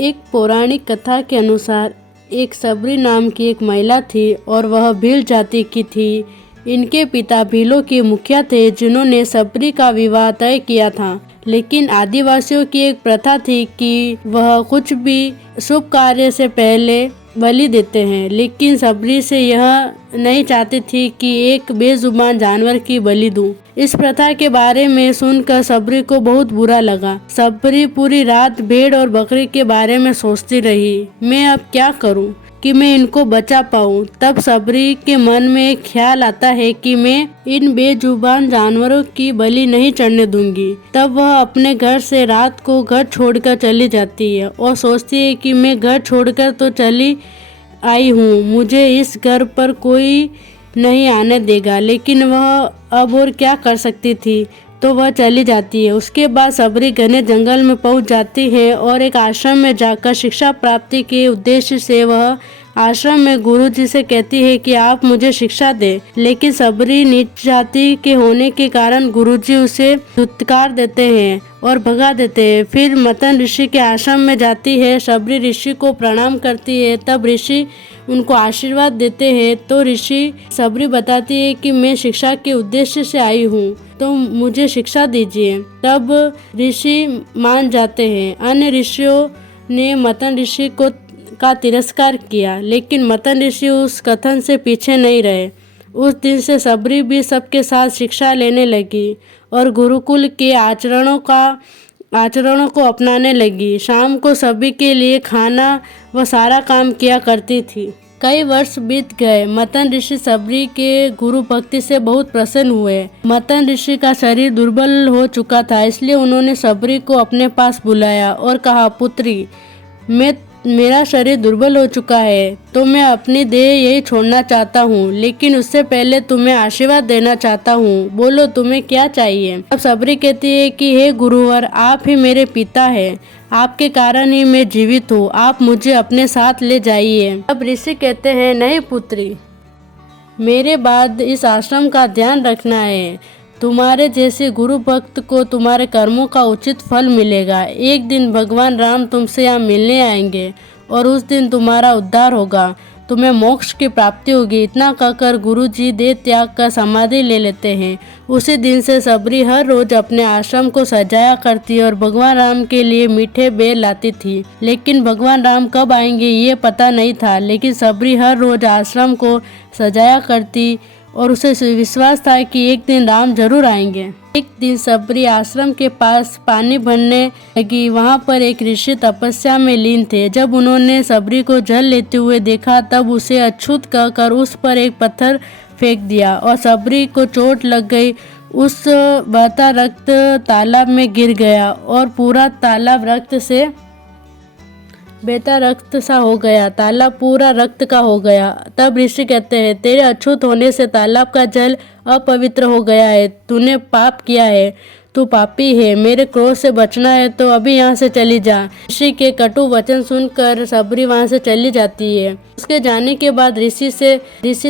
एक पौराणिक कथा के अनुसार एक सबरी नाम की एक महिला थी और वह भील जाति की थी। इनके पिता भीलों के मुखिया थे जिन्होंने सबरी का विवाह तय किया था। लेकिन आदिवासियों की एक प्रथा थी कि वह कुछ भी शुभ कार्य से पहले बलि देते हैं, लेकिन सबरी से यह नहीं चाहती थी कि एक बेजुबान जानवर की बलि दूं। इस प्रथा के बारे में सुनकर सबरी को बहुत बुरा लगा। सबरी पूरी रात भेड़ और बकरी के बारे में सोचती रही, मैं अब क्या करूं कि मैं इनको बचा पाऊं। तब सबरी के मन में एक ख्याल आता है कि मैं इन बेजुबान जानवरों की बलि नहीं चढ़ने दूंगी। तब वह अपने घर से रात को घर छोड़कर चली जाती है और सोचती है कि मैं घर छोड़कर तो चली आई हूँ, मुझे इस घर पर कोई नहीं आने देगा। लेकिन वह अब और क्या कर सकती थी, तो वह चली जाती है। उसके बाद सबरी घने जंगल में पहुंच जाती है और एक आश्रम में जाकर शिक्षा प्राप्ति के उद्देश्य से वह आश्रम में गुरुजी से कहती है कि आप मुझे शिक्षा दें। लेकिन सबरी नीच जाति के होने के कारण गुरुजी उसे धुतकार देते हैं और भगा देते हैं। फिर मतन ऋषि के आश्रम में जाती है। सबरी ऋषि को प्रणाम करती है। तब ऋषि उनको आशीर्वाद देते हैं। तो ऋषि सबरी बताती है कि मैं शिक्षा के उद्देश्य से आई हूँ, तो मुझे शिक्षा दीजिए। तब ऋषि मान जाते हैं। अन्य ऋषियों ने मतन ऋषि का तिरस्कार किया, लेकिन मतन ऋषि उस कथन से पीछे नहीं रहे। उस दिन से सबरी भी सबके साथ शिक्षा लेने लगी और गुरुकुल के आचरणों को अपनाने लगी। शाम को सभी के लिए खाना व सारा काम किया करती थी। कई वर्ष बीत गए। मतन ऋषि सबरी के गुरु भक्ति से बहुत प्रसन्न हुए। मतन ऋषि का शरीर दुर्बल हो चुका था, इसलिए उन्होंने सबरी को अपने पास बुलाया और कहा, पुत्री, मेरा शरीर दुर्बल हो चुका है, तो मैं अपनी देह यही छोड़ना चाहता हूँ, लेकिन उससे पहले तुम्हें आशीर्वाद देना चाहता हूँ। बोलो, तुम्हें क्या चाहिए। अब सबरी कहती है कि हे गुरुवर, आप ही मेरे पिता हैं, आपके कारण ही मैं जीवित हूँ, आप मुझे अपने साथ ले जाइए। अब ऋषि कहते हैं, नहीं पुत्री, मेरे बाद इस आश्रम का ध्यान रखना है। तुम्हारे जैसे गुरु भक्त को तुम्हारे कर्मों का उचित फल मिलेगा। एक दिन भगवान राम तुमसे यहाँ मिलने आएंगे और उस दिन तुम्हारा उद्धार होगा, तुम्हें मोक्ष की प्राप्ति होगी। इतना कहकर गुरुजी देह त्याग कर समाधि ले लेते हैं। उसी दिन से सबरी हर रोज अपने आश्रम को सजाया करती और भगवान राम के लिए मीठे बेर लाती थी। लेकिन भगवान राम कब आएंगे ये पता नहीं था, लेकिन सबरी हर रोज आश्रम को सजाया करती और उसे विश्वास था कि एक दिन राम जरूर आएंगे। एक दिन सबरी आश्रम के पास पानी भरने लगी। वहां पर एक ऋषि तपस्या में लीन थे। जब उन्होंने सबरी को जल लेते हुए देखा, तब उसे अछूत कहकर उस पर एक पत्थर फेंक दिया और सबरी को चोट लग गई। उस बहता रक्त तालाब में गिर गया और पूरा तालाब बेहता रक्त सा हो गया। तालाब पूरा रक्त का हो गया। तब ऋषि कहते हैं, तेरे अछूत होने से तालाब का जल अपवित्र हो गया है। तूने पाप किया है, तू पापी है। मेरे क्रोध से बचना है तो अभी यहाँ से चली जा। ऋषि के कटु वचन सुनकर सबरी वहाँ से चली जाती है। उसके जाने के बाद ऋषि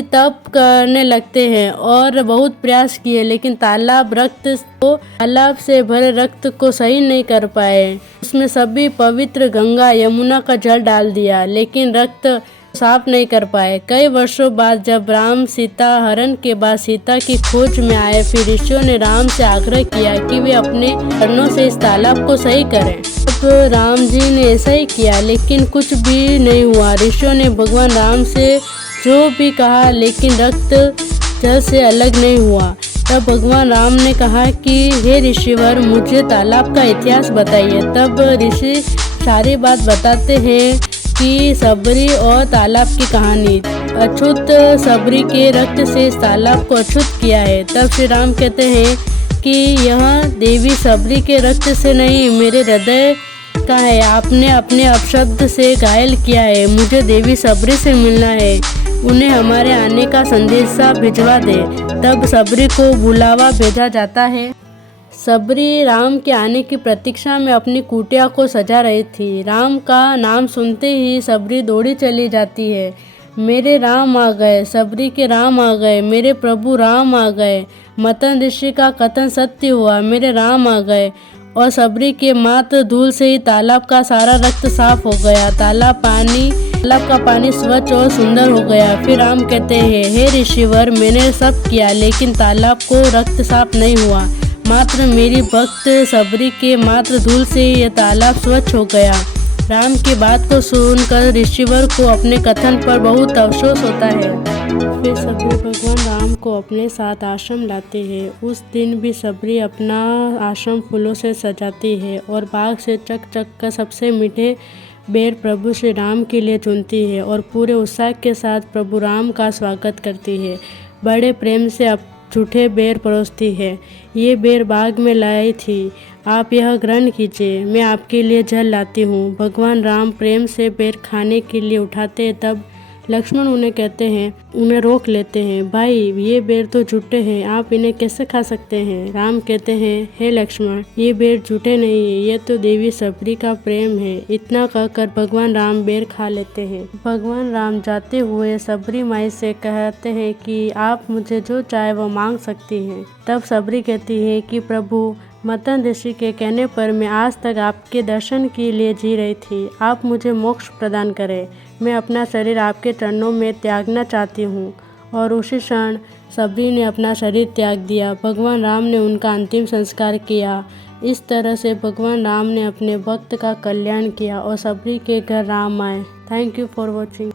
तप करने लगते हैं और बहुत प्रयास किए, लेकिन तालाब से भरे रक्त को सही नहीं कर पाए। उसमें सभी पवित्र गंगा यमुना का जल डाल दिया, लेकिन रक्त साफ नहीं कर पाए। कई वर्षों बाद जब राम सीता हरण के बाद सीता की खोज में आए, फिर ऋषियों ने राम से आग्रह किया कि वे अपने चरणों से इस तालाब को सही करें। अब राम जी ने ऐसा ही किया, लेकिन कुछ भी नहीं हुआ। ऋषियों ने भगवान राम से जो भी कहा, लेकिन रक्त जल से अलग नहीं हुआ। तब भगवान राम ने कहा कि हे ऋषिवर, मुझे तालाब का इतिहास बताइए। तब ऋषि सारी बात बताते हैं कि सबरी और तालाब की कहानी। अछूत सबरी के रक्त से इस तालाब को अछूत किया है। तब श्री राम कहते हैं कि यह देवी सबरी के रक्त से नहीं, मेरे हृदय का है। आपने अपने अपशब्द से घायल किया है। मुझे देवी सबरी से मिलना है, उन्हें हमारे आने का संदेशा भिजवा दे। तब सबरी को बुलावा भेजा जाता है। सबरी राम के आने की प्रतीक्षा में अपनी कुटिया को सजा रही थी। राम का नाम सुनते ही सबरी दौड़ी चली जाती है। मेरे राम आ गए, सबरी के राम आ गए, मेरे प्रभु राम आ गए। मतन ऋषि का कथन सत्य हुआ, मेरे राम आ गए। और सबरी के मात्र धूल से ही तालाब का सारा रक्त साफ हो गया। तालाब का पानी स्वच्छ और सुंदर हो गया। फिर राम कहते हैं, हे ऋषिवर, मैंने सब किया लेकिन तालाब को रक्त साफ नहीं हुआ। मात्र मेरी भक्त सबरी के मात्र धूल से ही यह तालाब स्वच्छ हो गया। राम की बात को सुनकर ऋषिवर को अपने कथन पर बहुत अफसोस होता है। फिर सबरी भगवान राम को अपने साथ आश्रम लाते हैं। उस दिन भी सबरी अपना आश्रम फूलों से सजाती है और बाग से चक चक कर सबसे मीठे बेर प्रभु श्री राम के लिए चुनती है और पूरे उत्साह के साथ प्रभु राम का स्वागत करती है। बड़े प्रेम से अब झूठे बेर परोसती है। ये बेर बाग में लाई थी, आप यह ग्रहण कीजिए। मैं आपके लिए जल लाती हूँ। भगवान राम प्रेम से बेर खाने के लिए उठाते हैं, तब लक्ष्मण उन्हें रोक लेते हैं। भाई, ये बेर तो झूठे हैं, आप इन्हें कैसे खा सकते हैं? राम कहते हैं, हे लक्ष्मण, ये बेर झूठे नहीं है, ये तो देवी सबरी का प्रेम है। इतना कहकर भगवान राम बेर खा लेते हैं। भगवान राम जाते हुए सबरी माई से कहते हैं कि आप मुझे जो चाहे वो मांग सकती हैं। तब सबरी कहती है कि प्रभु, मतन ऋषि के कहने पर मैं आज तक आपके दर्शन के लिए जी रही थी। आप मुझे मोक्ष प्रदान करें। मैं अपना शरीर आपके चरणों में त्यागना चाहती हूँ। और उसी क्षण सबरी ने अपना शरीर त्याग दिया। भगवान राम ने उनका अंतिम संस्कार किया। इस तरह से भगवान राम ने अपने भक्त का कल्याण किया और सबरी के घर राम आए। Thank you for watching.